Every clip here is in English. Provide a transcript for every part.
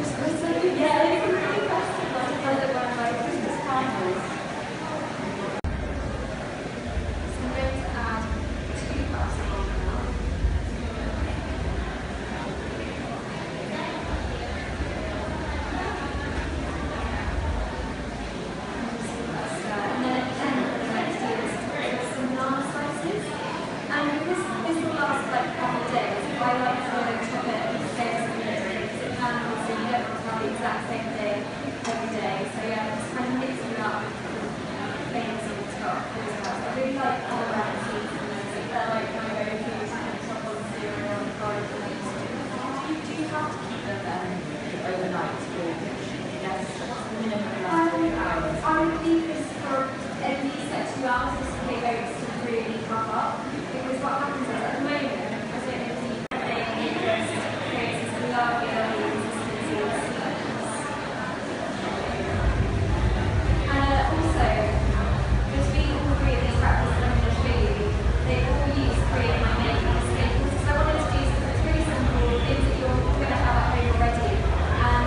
Yeah, it's a really festive, like another one, like Christmas candles. So I'm going to add 2 cups of almond milk. And then at the end, what I like to do is put some banana slices. And because this will last like a couple of days, I like to chop it and save some minutes. It can also, you don't have to have the exact same thing every day. So yeah, just kind of mixing it up with things on top as well. So I really like all around cheese and those. They're like my go-tos kind of top on cereal and porridge and things. Do you have to keep them overnight or yes, minimum amount of hours? I would leave this for at least like 2 hours just to get oats to really puff up. Because what happens is at the moment, I don't know if you just creates this lovely consistency of sweetness. And also, between all 3 of these practices I'm going to show you, they all use 3 of my main staples. So I wanted to do something that's really simple, things that you're going to have at home already. And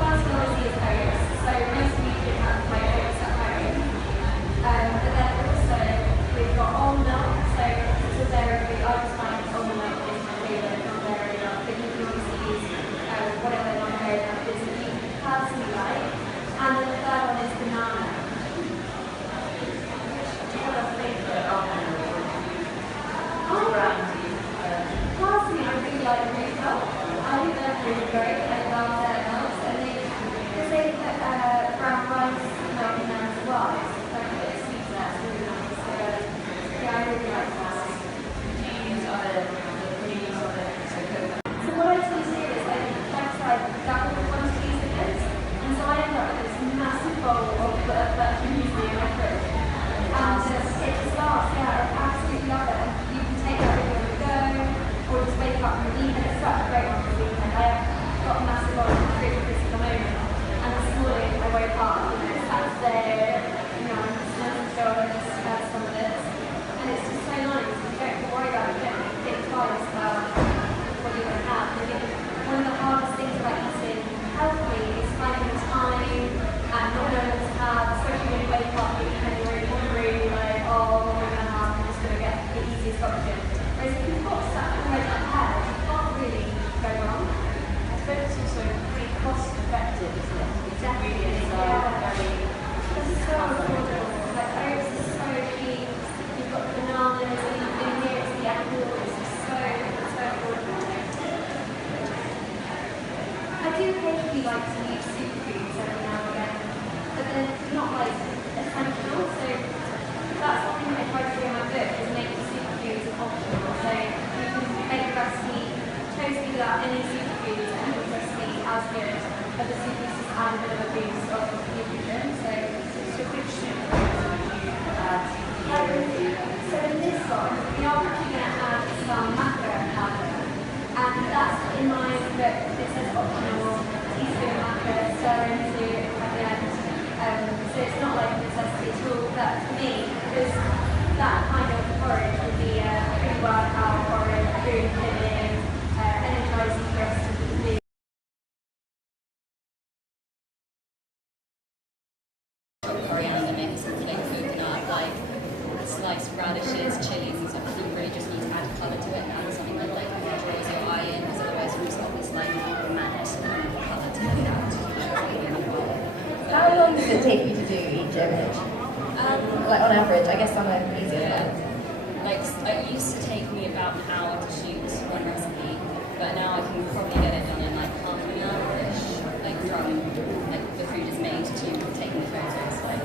first one obviously is oats. So most of you can have my oats at home. But then also, we've got almond milk. So this is dairy free. I just find almond milk is my favourite, not dairy milk. But you can obviously use whatever non-dairy milk is that you personally like. And then the third one is banana. Do you have a favourite almond milk? Personally, I really like Musa. I think they're really great. I love their milks. And because they put brown rice milk in there as well. It's like a bit sweeter. It's really nice. So yeah, I really like that. Do you use other So what I tend to do is, like I said, double the quantities of this. And so I end up with this massive bowl of virgin muesli in my fridge. And it just lasts, yeah, I absolutely love it. You can take that with you on the go, or just wake up and eat it. It's such a great one for the weekend. I have got a massive bowl in my fridge of this at the moment. And this morning I woke up, it's Saturday, I'm just nice and chill and just had some of this. And it's just so nice. You don't have to worry about it. You don't have to think twice about what you're going to have. I think one of the hardest things about eating healthily is finding the time and not knowing what to have, especially when you wake up and you're really hungry, like, oh, what am I going to have? I'm just going to get the easiest option. Whereas if you've got stuff already prepared, you can't really go wrong. I suppose it's also pretty cost effective, isn't it? It's really very This is so affordable. Like oats is so cheap. You've got the bananas, and in here it's the apple. It's just so affordable. I do occasionally like to use superfoods every now and again, but then it's not like essential. So that's one thing I try to do in my book is make the superfoods optional. So you can make a recipe totally without any superfoods and the recipe as good, but the superfoods just add a bit of a boost of nutrition. So which superfoods do you add? so in this one, we are actually going to add some macro powder, and that's in my book. It says optional, teaspoon of macro, stir into at the end. So it's not like a necessity at all, but for me, because that kind of porridge would be a pre-workout porridge, food filling, energizing for us to do. Coriander mix, including coconut, like sliced radishes, chilies and stuff. You really just need to add colour to it and add something that like draws your eye in, because otherwise you've just got this like matte colour to look at. How long does it take you to do each image? Like on average, I guess some are easier. Like it used to take me about an hour to shoot one recipe, but now I can probably get it done in like half an hour-ish. Like from like the food is made to taking the photos, like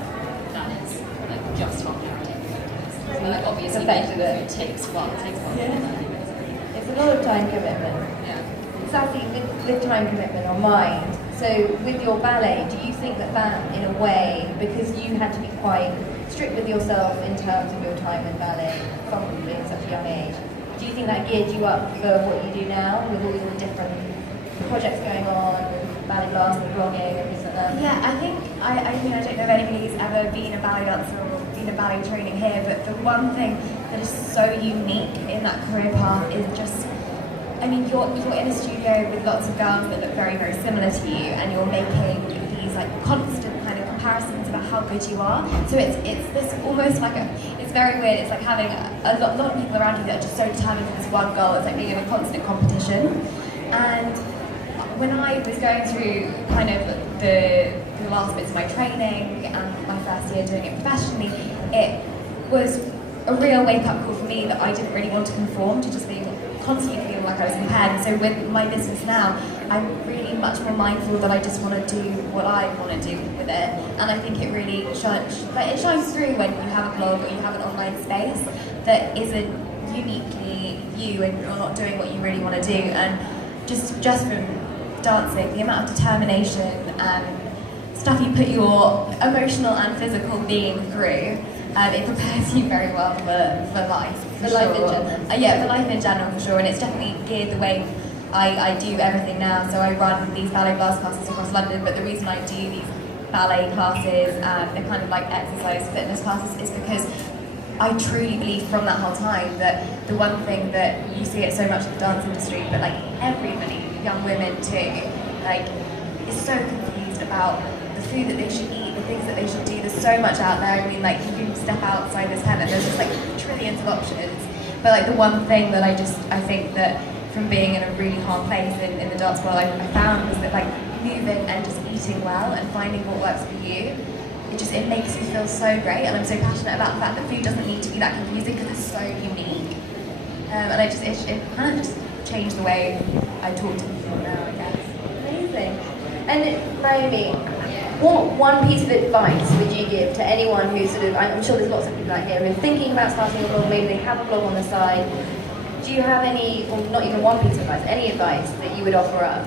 that is like just half an hour taking photos. So, like obviously making the food takes a while. It's a lot of time commitment. Yeah. Exactly, with time commitment on mind. So with your ballet, do you think that in a way, because you had to be quite strict with yourself in terms of your time in ballet, probably at such a young age, do you think that geared you up for what you do now, with all the different projects going on, ballet blast and vlogging and things like that? Yeah, I think, I mean, I don't know if anybody's ever been a ballet dancer or been a ballet training here, but the one thing that is so unique in that career path is just I mean, you're in a studio with lots of girls that look very, very similar to you, and you're making these like constant kind of comparisons about how good you are. So it's this almost like it's very weird. It's like having a lot of people around you that are just so determined for this one goal. It's like being in a constant competition. And when I was going through kind of the last bits of my training and my first year doing it professionally, it was a real wake-up call for me that I didn't really want to conform to just being constantly feeling like I was compared. And so with my business now, I'm really much more mindful that I just want to do what I want to do with it. And I think it really shines through when you have a blog or you have an online space that isn't uniquely you and you're not doing what you really want to do. And just from dancing, the amount of determination and stuff you put your emotional and physical being through, it prepares you very well for life. For life in general. Yeah, for life in general for sure, and it's definitely geared the way I do everything now. So I run these ballet class classes across London, but the reason I do these ballet classes and the kind of like exercise fitness classes is because I truly believe from that whole time that the one thing that you see it so much in the dance industry, but like everybody, young women too, like is so confused about the food that they should eat, the things that they should do. There's so much out there. I mean, like you can step outside this tent and there's just like trillions of options. But like the one thing that I think that from being in a really hard place in the dance world, I found was that like moving and just eating well and finding what works for you, it makes you feel so great. And I'm so passionate about the fact that food doesn't need to be that confusing because it's so unique. And it kind of just changed the way I talk to people now, I guess. Amazing. And Niomi, what one piece of advice would you give to anyone who's sort of, I'm sure there's lots of people out here who are thinking about starting a blog, maybe they have a blog on the side. Do you have any, or not even one piece of advice, any advice that you would offer up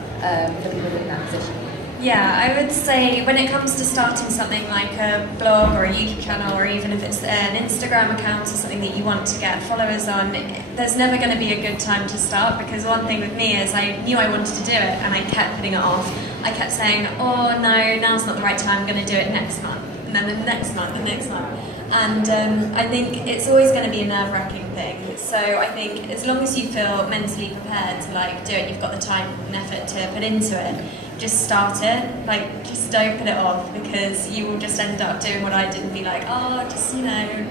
for people in that position? Yeah, I would say when it comes to starting something like a blog or a YouTube channel, or even if it's an Instagram account or something that you want to get followers on, there's never going to be a good time to start, because one thing with me is I knew I wanted to do it and I kept putting it off. I kept saying, oh no, now's not the right time, I'm going to do it next month, and then the next month, the next month. And I think it's always going to be a nerve-wracking thing. So I think as long as you feel mentally prepared to like do it, you've got the time and effort to put into it, just start it. Like, just don't put it off, because you will just end up doing what I did and be like, oh, just, no,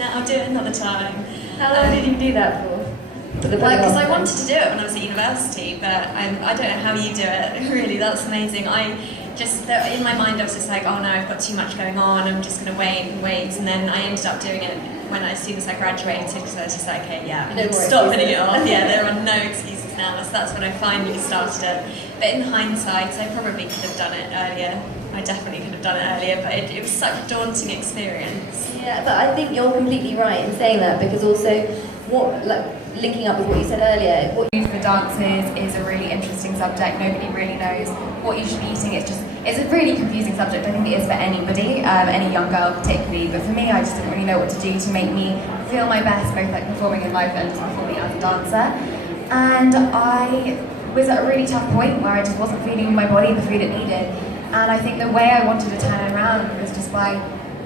I'll do it another time. How long did you do that for? Because I wanted to do it when I was at university, but I don't know how you do it, really, that's amazing. In my mind I was just like, oh no, I've got too much going on, I'm just going to wait, and then I ended up doing it as soon as I graduated, because I was just like, okay, yeah, stop putting it off, yeah, there are no excuses now, so that's when I finally started it. But in hindsight, I probably could have done it earlier. I definitely could have done it earlier, but it was such a daunting experience. Yeah, but I think you're completely right in saying that, because also, linking up with what you said earlier, what Food for dancers is a really interesting subject. Nobody really knows what you should be eating. It's a really confusing subject. I think it is for anybody, any young girl particularly. But for me, I just didn't really know what to do to make me feel my best, both like performing in life and performing as a dancer. And I was at a really tough point where I just wasn't feeding my body the food it needed. And I think the way I wanted to turn it around was just by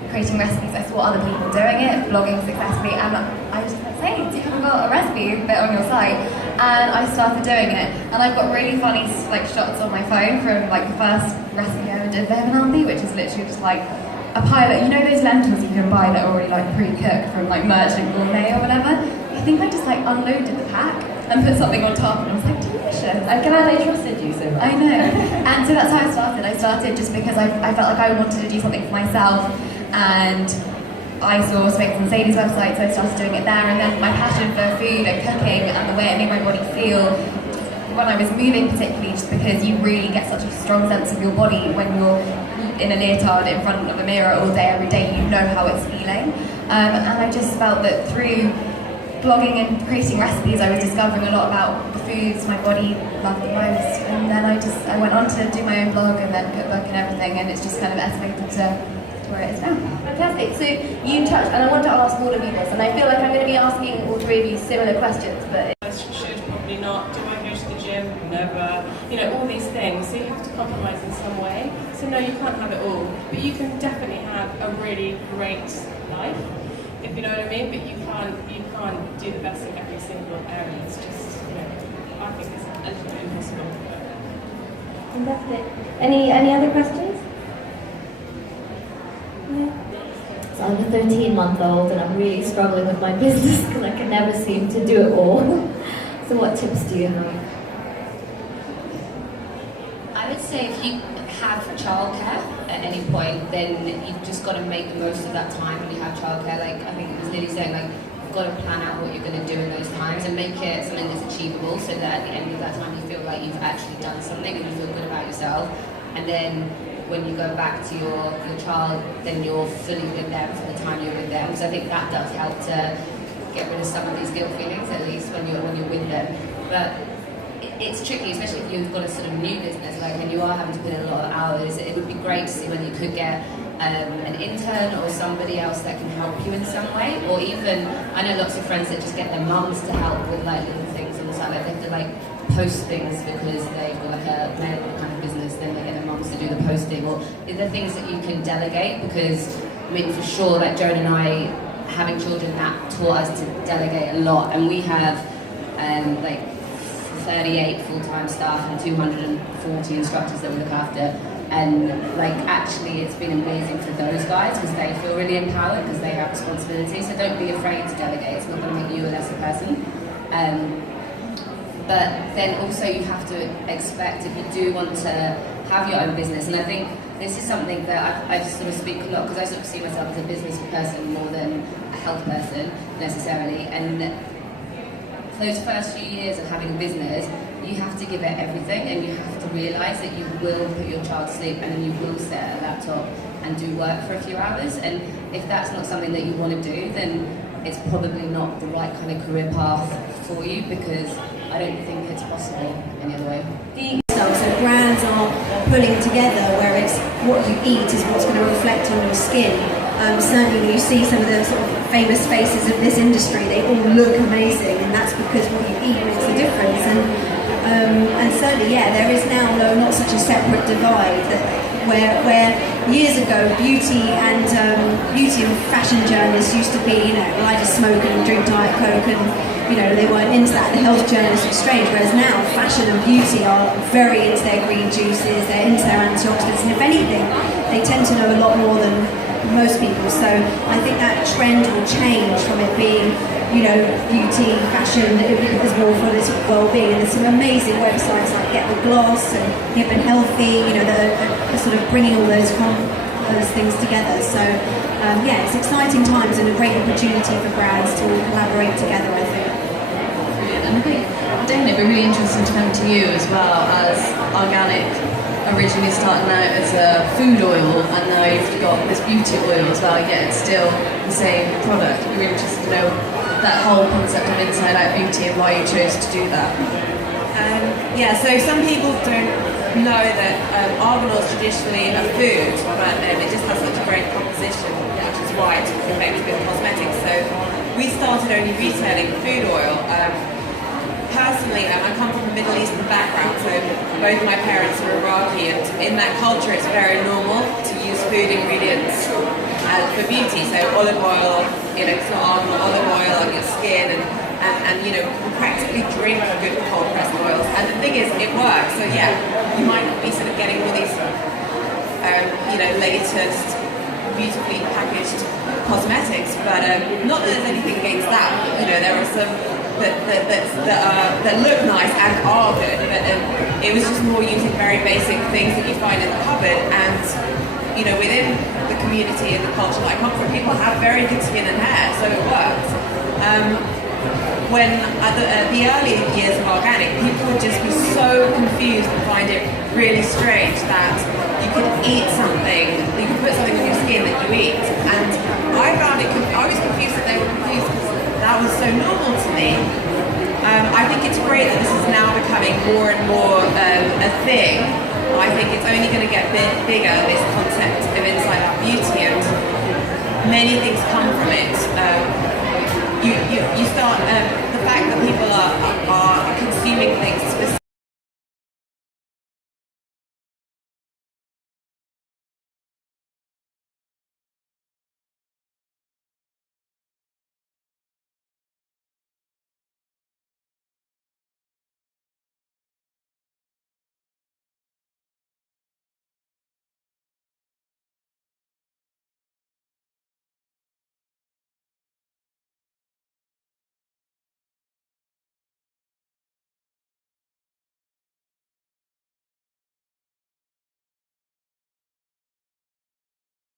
creating recipes. I saw other people doing it, blogging successfully, and I was just like, hey, you haven't got a recipe bit on your site? And I started doing it, and I've got really funny shots on my phone from the first recipe I ever did for Heavenly, which is literally just a pile. You know those lentils you can buy that are already pre-cooked from Merchant Gourmet or whatever? I think I just unloaded the pack and put something on top, and I was like, delicious. I'm glad I trusted you so much. I know. And so that's how I started. I started just because I felt like I wanted to do something for myself, and I saw Spanks and Sadie's website, so I started doing it there. And then my passion for food and cooking and the way it made my body feel when I was moving, particularly, just because you really get such a strong sense of your body when you're in a leotard in front of a mirror all day, every day, you know how it's feeling. And I just felt that through blogging and creating recipes, I was discovering a lot about the foods my body loved the most. And then I went on to do my own blog and then cookbook and everything, and it's just kind of escalated to where it is now. Fantastic. So you touched, and I want to ask all of you this, and I feel like I'm going to be asking all three of you similar questions, but should, probably not. Do I go to the gym? Never. All these things. So you have to compromise in some way. So no, you can't have it all, but you can definitely have a really great life, if you know what I mean. But you can't do the best in every single area. It's just I think it's a little bit impossible. Fantastic. Any other questions? So I'm a 13-month-old and I'm really struggling with my business because I can never seem to do it all. So what tips do you have? I would say if you have childcare at any point, then you've just got to make the most of that time when you have childcare. Like I think it was Lily saying, like you've got to plan out what you're going to do in those times and make it something that's achievable, so that at the end of that time you feel like you've actually done something and you feel good about yourself. And then when you go back to your child, then you're fully with them for the time you're with them. So I think that does help to get rid of some of these guilt feelings, at least when you're with them. But it's tricky, especially if you've got a sort of new business, like when you are having to put in a lot of hours. It would be great to see whether you could get an intern or somebody else that can help you in some way, or even, I know lots of friends that just get their mums to help with like little things on the side, like they have to like post things because they've got like a medical kind of business, then they get their mums to do the posting, or are there things that you can delegate? Because I mean, for sure, like Joan and I, having children, that taught us to delegate a lot, and we have like 38 full-time staff and 240 instructors that we look after, and like actually it's been amazing for those guys because they feel really empowered because they have responsibility. So don't be afraid to delegate, it's not going to make you a lesser person. But then also you have to expect, if you do want to have your own business, and I think this is something that I sort of speak a lot because I sort of see myself as a business person more than a health person necessarily, and those first few years of having a business, you have to give it everything, and you have to realise that you will put your child to sleep and then you will sit at a laptop and do work for a few hours, and if that's not something that you want to do, then it's probably not the right kind of career path for you, because I don't think it's possible any other way. So brands are pulling together where it's what you eat is what's going to reflect on your skin. Certainly when you see some of the sort of famous faces of this industry, they all look amazing, and that's because what you eat makes a difference. And certainly, yeah, there is now not such a separate divide where years ago beauty and fashion journalists used to be, well, I just smoke and drink Diet Coke, and they weren't into that. The health journalists were strange, whereas now fashion and beauty are very into their green juices, they're into their antioxidants, and if anything, they tend to know a lot more than most people. So I think that trend will change from it being, beauty, fashion, as more for this well-being. And there's some amazing websites like Get the Gloss and Hip and Healthy, that are sort of bringing all those things together. So yeah, it's exciting times and a great opportunity for brands to all collaborate together, I think. And I think, Dana, it'd be really interesting to come to you as well as organic, originally starting out as a food oil, and now you've got this beauty oil as well, yet it's still the same product. It'd be really interesting to know that whole concept of inside out beauty and why you chose to do that. Yeah, so some people don't know that argan oil is traditionally a food, but it just has such a great composition, which is why it's famous with cosmetics. So we started only retailing food oil. Personally, I come from a Middle Eastern background, so both my parents are Iraqi, and in that culture it's very normal to use food ingredients for beauty. So olive oil, it's not argan, olive oil on your skin, and we practically drink good cold pressed oils. And the thing is, it works. So yeah, you might not be sort of getting all these, latest, beautifully packaged cosmetics, but not that there's anything against that. There are some that look nice and are good, but it was just more using very basic things that you find in the cupboard. And within the community and the culture that I come from, people have very good skin and hair, so it works. When at the early years of organic, people would just be so confused and find it really strange that you could eat something, you could put something on your skin that you eat, and I found it. I was confused that they were confused because that was so normal to me. I think it's great that this is now becoming more and more a thing. I think it's only going to get bigger, this concept of inside out beauty, and many things come from it. You start, the fact that people are consuming things specifically